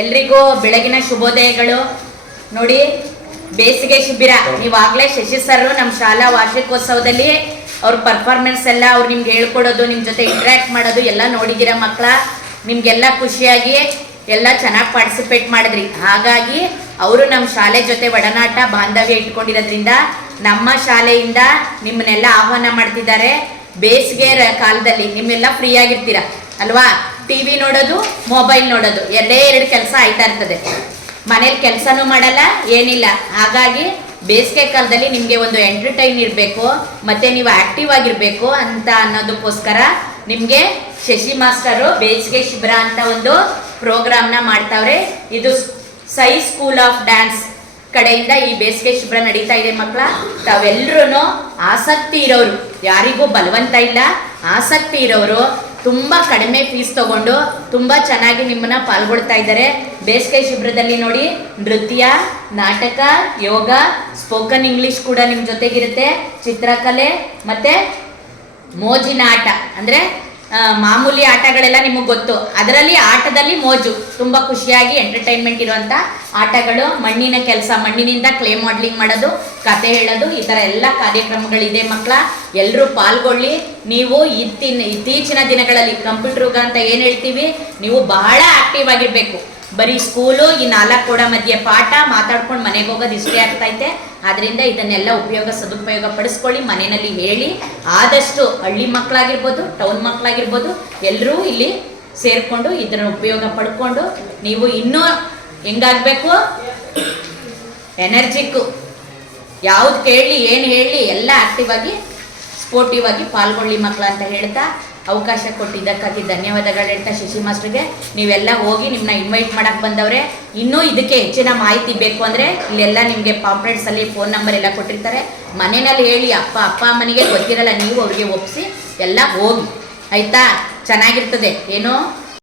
ಎಲ್ರಿಗೂ ಬೆಳಗಿನ ಶುಭೋದಯಗಳು. ನೋಡಿ, ಬೇಸಿಗೆ ಶಿಬಿರ. ನೀವಾಗಲೇ ಶಶಿ ಸರ್ ನಮ್ಮ ಶಾಲಾ ವಾರ್ಷಿಕೋತ್ಸವದಲ್ಲಿ ಅವ್ರ ಪರ್ಫಾರ್ಮೆನ್ಸ್ ಎಲ್ಲ ಅವ್ರು ನಿಮ್ಗೆ ಹೇಳ್ಕೊಡೋದು ನಿಮ್ಮ ಜೊತೆ ಇಂಟ್ರ್ಯಾಕ್ಟ್ ಮಾಡೋದು, ಎಲ್ಲ ನೋಡಿದಿರ ಮಕ್ಕಳ ನಿಮ್ಗೆಲ್ಲ ಖುಷಿಯಾಗಿ ಎಲ್ಲ ಚೆನ್ನಾಗಿ ಪಾರ್ಟಿಸಿಪೇಟ್ ಮಾಡಿದ್ರಿ. ಹಾಗಾಗಿ ಅವರು ನಮ್ಮ ಶಾಲೆ ಜೊತೆ ಒಡನಾಟ, ಬಾಂಧವ್ಯ ಇಟ್ಕೊಂಡಿರೋದ್ರಿಂದ ನಮ್ಮ ಶಾಲೆಯಿಂದ ನಿಮ್ಮನ್ನೆಲ್ಲ ಆಹ್ವಾನ ಮಾಡ್ತಿದ್ದಾರೆ. ಬೇಸಿಗೆ ಕಾಲದಲ್ಲಿ ನಿಮ್ಮೆಲ್ಲ ಫ್ರೀ ಆಗಿರ್ತೀರ, ಅಲ್ವಾ? ಟಿ ವಿ ನೋಡೋದು ಮೊಬೈಲ್ ನೋಡೋದು. ಎರಡೇ ಎರಡು ಕೆಲಸ ಆಯ್ತಾ ಇರ್ತದೆ. ಮನೇಲಿ ಕೆಲಸನೂ ಮಾಡಲ್ಲ, ಏನಿಲ್ಲ. ಹಾಗಾಗಿ ಬೇಸಿಗೆ ಕಾಲದಲ್ಲಿ ನಿಮಗೆ ಒಂದು ಎಂಟರ್ಟೈನ್ ಇರಬೇಕು, ಮತ್ತು ನೀವು ಆ್ಯಕ್ಟಿವ್ ಆಗಿರಬೇಕು ಅಂತ ಅನ್ನೋದಕ್ಕೋಸ್ಕರ ನಿಮಗೆ ಶಶಿ ಮಾಸ್ಟರು ಬೇಸಿಗೆ ಶಿಬಿರ ಅಂತ ಒಂದು ಪ್ರೋಗ್ರಾಮ್ನ ಮಾಡ್ತಾವ್ರೆ. ಇದು ಸೈ ಸ್ಕೂಲ್ ಆಫ್ ಡ್ಯಾನ್ಸ್ ಕಡೆಯಿಂದ ಈ ಬೇಸಿಗೆ ಶಿಬಿರ ನಡೀತಾ ಇದೆ ಮಕ್ಕಳ ತಾವೆಲ್ಲರೂ ಆಸಕ್ತಿ ಇರೋರು. ಯಾರಿಗೂ ಬಲವಂತ ಇಲ್ಲ. ಆಸಕ್ತಿ ಇರೋರು. ತುಂಬ ಕಡಿಮೆ ಫೀಸ್ ತಗೊಂಡು ತುಂಬ ಚೆನ್ನಾಗಿ ನಿಮ್ಮನ್ನ ಪಾಲ್ಗೊಳ್ತಾ ಇದ್ದಾರೆ. ಬೇಸಿಗೆ ಶಿಬಿರದಲ್ಲಿ ನೋಡಿ, ನೃತ್ಯ, ನಾಟಕ, ಯೋಗ ಸ್ಪೋಕನ್ ಇಂಗ್ಲಿಷ್ ಕೂಡ ನಿಮ್ಮ ಜೊತೆಗಿರುತ್ತೆ. ಚಿತ್ರಕಲೆ ಮತ್ತು ಮೋಜಿನ ಆಟ ಅಂದರೆ ಮಾಮೂಲಿ ಆಟಗಳೆಲ್ಲ ನಿಮಗೆ ಗೊತ್ತು. ಅದರಲ್ಲಿ ಆಟದಲ್ಲಿ ಮೋಜು. ತುಂಬ ಖುಷಿಯಾಗಿ ಎಂಟರ್ಟೈನ್ಮೆಂಟ್ ಇರುವಂಥ ಆಟಗಳು, ಮಣ್ಣಿನ ಕೆಲಸ, ಮಣ್ಣಿನಿಂದ ಕ್ಲೇ ಮಾಡ್ಲಿಂಗ್ ಮಾಡೋದು, ಕತೆ ಹೇಳೋದು, ಈ ಥರ ಎಲ್ಲ ಕಾರ್ಯಕ್ರಮಗಳಿದೆ ಮಕ್ಕಳ ಎಲ್ಲರೂ ಪಾಲ್ಗೊಳ್ಳಿ. ನೀವು ಇತ್ತಿನ, ಇತ್ತೀಚಿನ ದಿನಗಳಲ್ಲಿ, ಕಂಪ್ಯೂಟರ್ ಅಂತ ಏನು ಹೇಳ್ತೀವಿ? ನೀವು ಬಹಳ ಆಕ್ಟಿವ್ ಆಗಿರಬೇಕು. ಬರೀ ಸ್ಕೂಲು, ಈ ನಾಲ್ಕು ಕೂಡ ಮಧ್ಯೆ ಪಾಠ, ಮಾತಾಡ್ಕೊಂಡು ಮನೆಗೆ ಹೋಗೋದು ಇಷ್ಟೇ ಆಗ್ತೈತೆ. ಆದ್ರಿಂದ ಇದನ್ನೆಲ್ಲ ಉಪಯೋಗ, ಸದುಪಯೋಗ ಪಡಿಸ್ಕೊಳ್ಳಿ, ಮನೆಯಲ್ಲಿ ಹೇಳಿ. ಆದಷ್ಟು ಹಳ್ಳಿ ಮಕ್ಕಳಾಗಿರ್ಬೋದು ಟೌನ್ ಮಕ್ಕಳಾಗಿರ್ಬೋದು ಎಲ್ಲರೂ ಇಲ್ಲಿ ಸೇರಿಕೊಂಡು ಇದರ ಉಪಯೋಗ ಪಡ್ಕೊಂಡು ನೀವು ಇನ್ನೂ ಹೆಂಗಾಗಬೇಕು? ಎನರ್ಜಿಕ್ಕು. ಯಾವ್ದು ಕೇಳಿ, ಏನು ಹೇಳಲಿ ಎಲ್ಲ ಆಕ್ಟಿವ್ ಆಗಿ ಸ್ಪೋರ್ಟಿವ್ ಆಗಿ ಪಾಲ್ಗೊಳ್ಳಿ ಮಕ್ಕಳು ಅಂತ ಹೇಳ್ತಾ. ಅವಕಾಶ ಕೊಟ್ಟಿದ್ದಕ್ಕಾಗಿ ಧನ್ಯವಾದಗಳು ಹೇಳ್ತಾ ಶಶಿ ಮಾಸ್ಟರ್ಗೆ. ನೀವೆಲ್ಲ ಹೋಗಿ ನಿಮ್ಮನ್ನ ಇನ್ವೈಟ್ ಮಾಡಕ್ಕೆ ಬಂದವ್ರೆ, ಇನ್ನೂ ಇದಕ್ಕೆ ಹೆಚ್ಚಿನ ಮಾಹಿತಿ ಬೇಕು ಅಂದರೆ ಇಲ್ಲೆಲ್ಲ ನಿಮಗೆ ಪಾಂಪ್ಲೆಟ್ಸಲ್ಲಿ ಫೋನ್ ನಂಬರ್ ಎಲ್ಲ ಕೊಟ್ಟಿರ್ತಾರೆ. ಮನೆಯಲ್ಲಿ ಹೇಳಿ ಅಪ್ಪ ಅಪ್ಪ ಅಮ್ಮನಿಗೆ ಗೊತ್ತಿರಲ್ಲ, ನೀವು ಅವ್ರಿಗೆ ಒಪ್ಪಿಸಿ ಎಲ್ಲ ಹೋಗಿ. ಆಯಿತಾ? ಚೆನ್ನಾಗಿರ್ತದೆ. ಏನು?